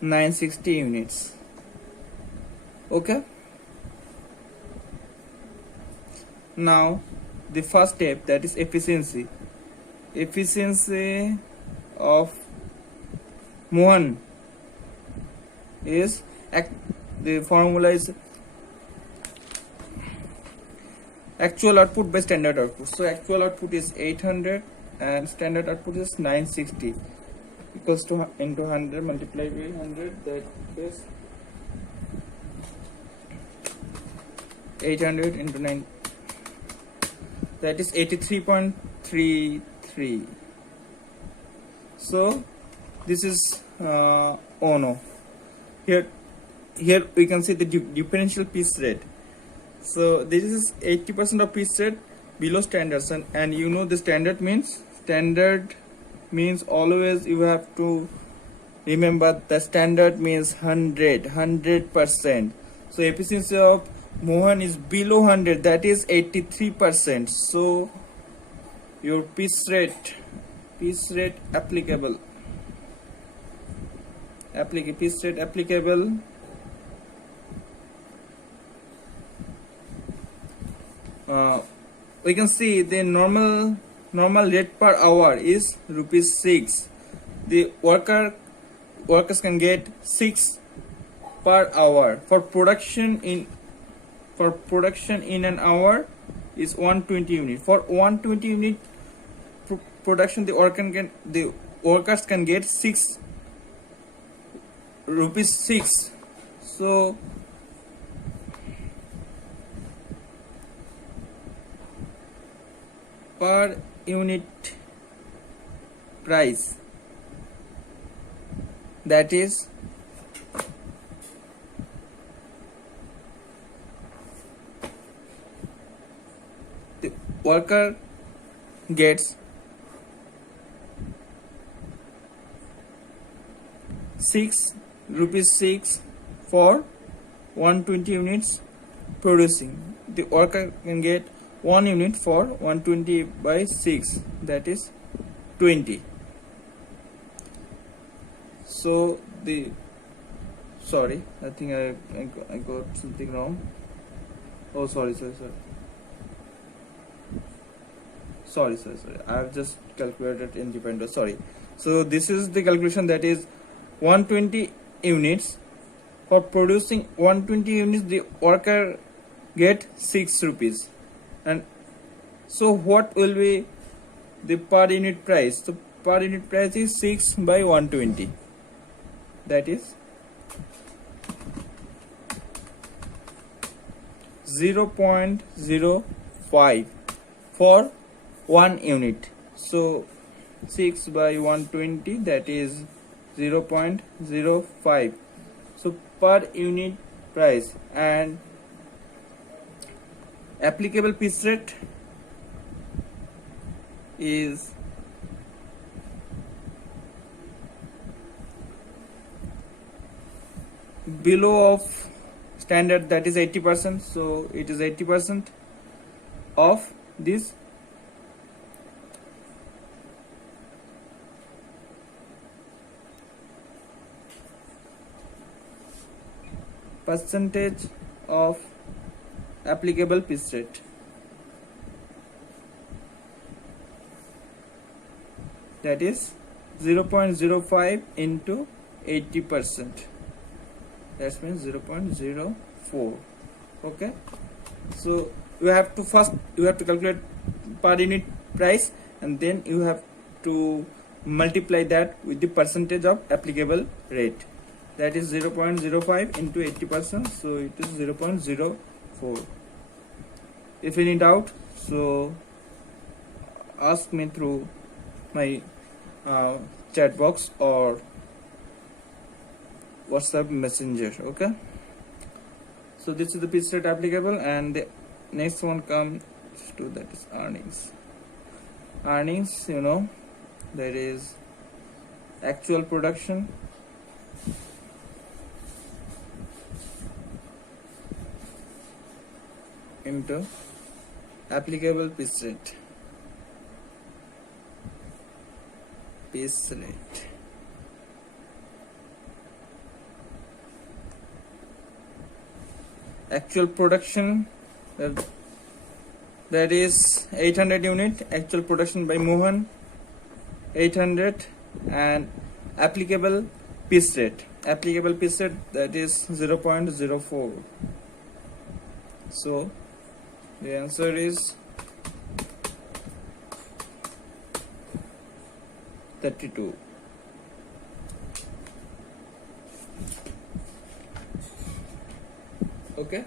960 units. Okay, now the first step, that is efficiency of Mohan is the formula is actual output by standard output. So actual output is 800 and standard output is 960, equals to into 100 multiplied by 100, that is 800 into 9, that is 83.33. So this is oh no, here we can see the differential piece rate. So this is 80% of piece rate below standards, and you know the standard means always you have to remember the standard means 100%. So efficiency of Mohan is below 100, that is 83%. So your piece rate applicable we can see the normal rate per hour is ₹6. The workers can get 6 per hour. For production in an hour is 120 unit. For 120 unit production, the workers can get ₹6. So per unit price, that is the worker gets ₹6 for 120 units producing. The worker can get 1 unit for 120 by 6, that is 20. So sorry, I think I got something wrong. Oh, sorry. I have just calculated independent. Sorry. So this is the calculation, that is 120 units. For producing 120 units, the worker get ₹6. And so what will be the per unit price? So per unit price is 6 by 120, that is 0.05 for 1 unit. So 6 by 120, that is 0.05. So per unit price, and applicable piece rate is below of standard, that is 80%. So it is 80% of this percentage of applicable piece rate, that is 0.05 into 80%, that means 0.04. okay, so you have to calculate per unit price, and then you have to multiply that with the percentage of applicable rate, that is 0.05 into 80%, so it is 0.04. If any doubt, so ask me through my chat box or WhatsApp messenger. Okay, so this is the piece rate applicable, and the next one comes to, that is earnings. You know, that is actual production into applicable piece rate. actual production, uh, that is 800 unit actual production by Mohan, 800, and applicable piece rate that is 0.04. so the answer is 32. Okay,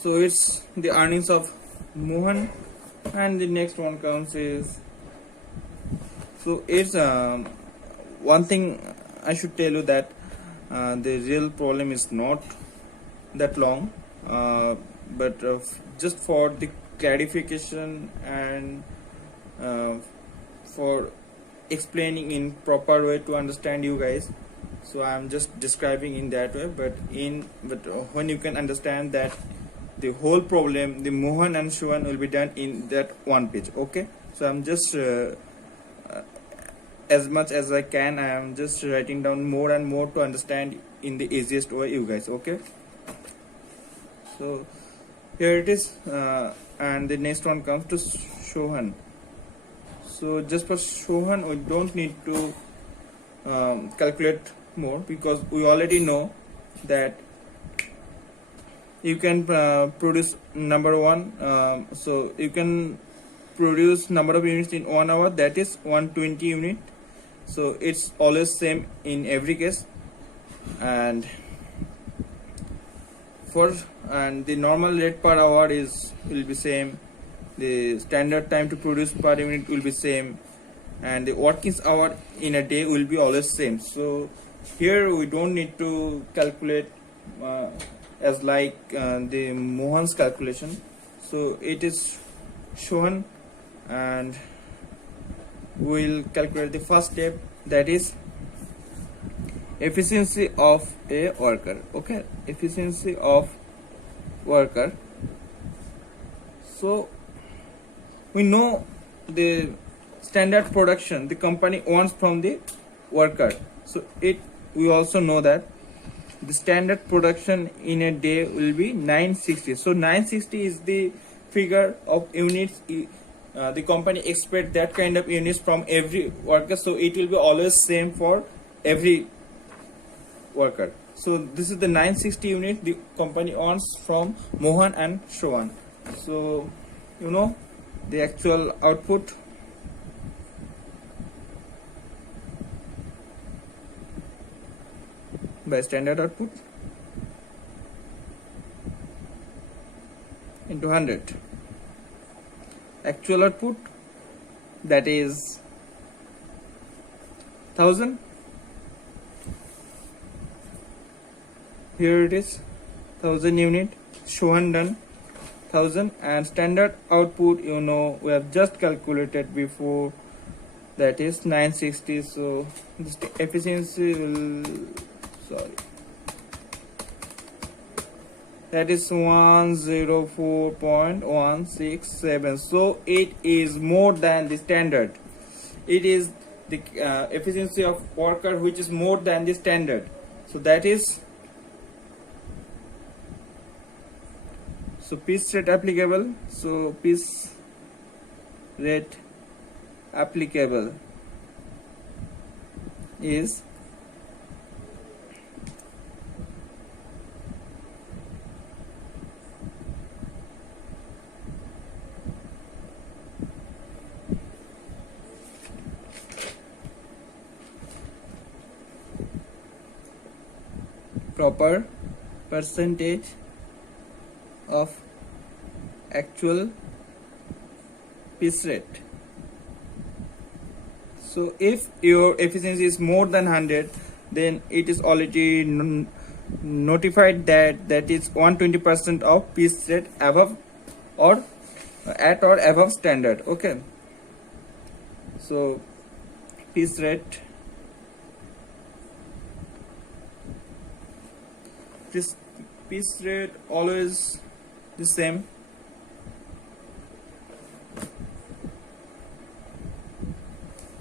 so it's the earnings of Mohan. And the next one comes is, so it's one thing I should tell you that the real problem is not that long, but just for the clarification and for explaining in proper way to understand you guys, so I'm just describing in that way, but when you can understand that the whole problem, the Mohan and Shohan will be done in that one page. Okay, so I'm just as much as I can, I am just writing down more and more to understand in the easiest way you guys. Okay, so here it is, and the next one comes to Shohan. So just for Shohan we don't need to calculate more, because we already know that you can produce number one, so you can produce number of units in 1 hour, that is 120 unit. So it's always same in every case, and the normal rate per hour will be same, the standard time to produce per unit will be same, and the working hour in a day will be always same. So here we don't need to calculate as like the Mohan's calculation. So it is shown, and we'll calculate the first step, that is efficiency of a worker. Okay, efficiency of worker. So we know the standard production the company wants from the worker, so we also know that the standard production in a day will be 960. So 960 is the figure of units the company expect that kind of units from every worker, so it will be always same for every worker. So this is the 960 unit the company wants from Mohan and Shohan. So you know the actual output, by standard output into 100, actual output, that is 1000. Here it is 1000 unit, Shohan done 1000, and standard output, you know, we have just calculated before, that is 960. So this efficiency will, that is 104.167. so it is more than the standard. It is the efficiency of worker which is more than the standard. So that is, so piece rate applicable, so piece rate applicable is proper percentage of actual piece rate. So if your efficiency is more than 100, then it is already notified that is 120% of piece rate above or at or above standard. Okay, so piece rate, this piece rate always the same,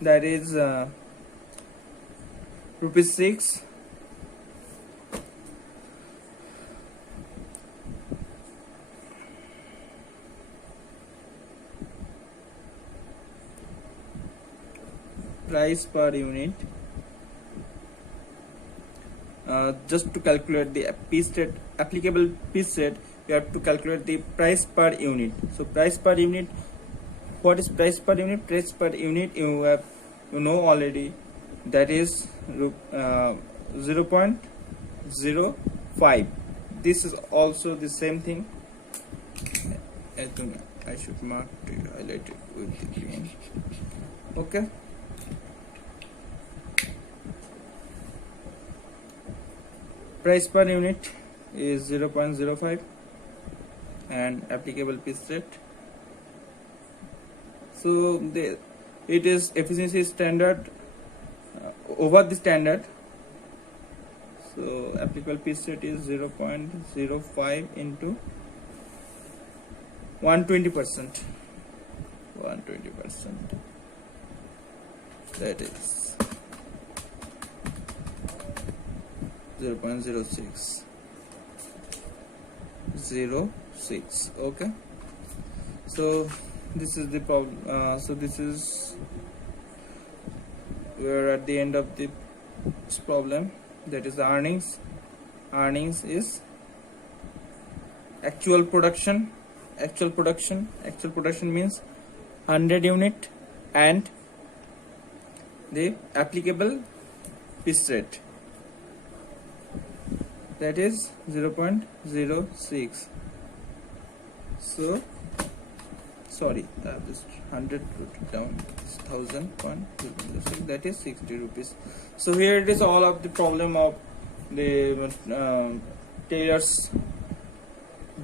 that is rupees 6 price per unit. Just to calculate the piece rate, applicable piece rate, you have to calculate the price per unit. So price per unit, what is price per unit? Price per unit you know already, that is 0.05. This is also the same thing. I think I should mark to highlight it with the green. Okay. Price per unit is 0.05 and applicable piece rate. So it is efficiency standard over the standard. So applicable piece rate is 0.05 into 120%. 120%. That is 0.06. Okay. So this is the problem. So this is, we are at the end of the problem. That is the earnings. Earnings is actual production. Actual production means 100 unit and the applicable piece rate, that is 0.06. so sorry, I have just 100 put it down, 1000, that is 60 rupees. So here it is all of the problem of the Taylor's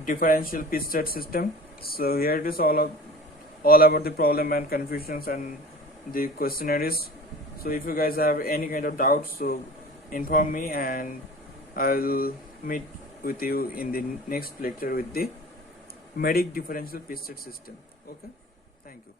differential piece rate system. So here it is all about the problem and confusions and the questionnaires. So if you guys have any kind of doubts, so inform me and I'll meet with you in the next lecture with the Medic differential piece rate system. Okay, thank you.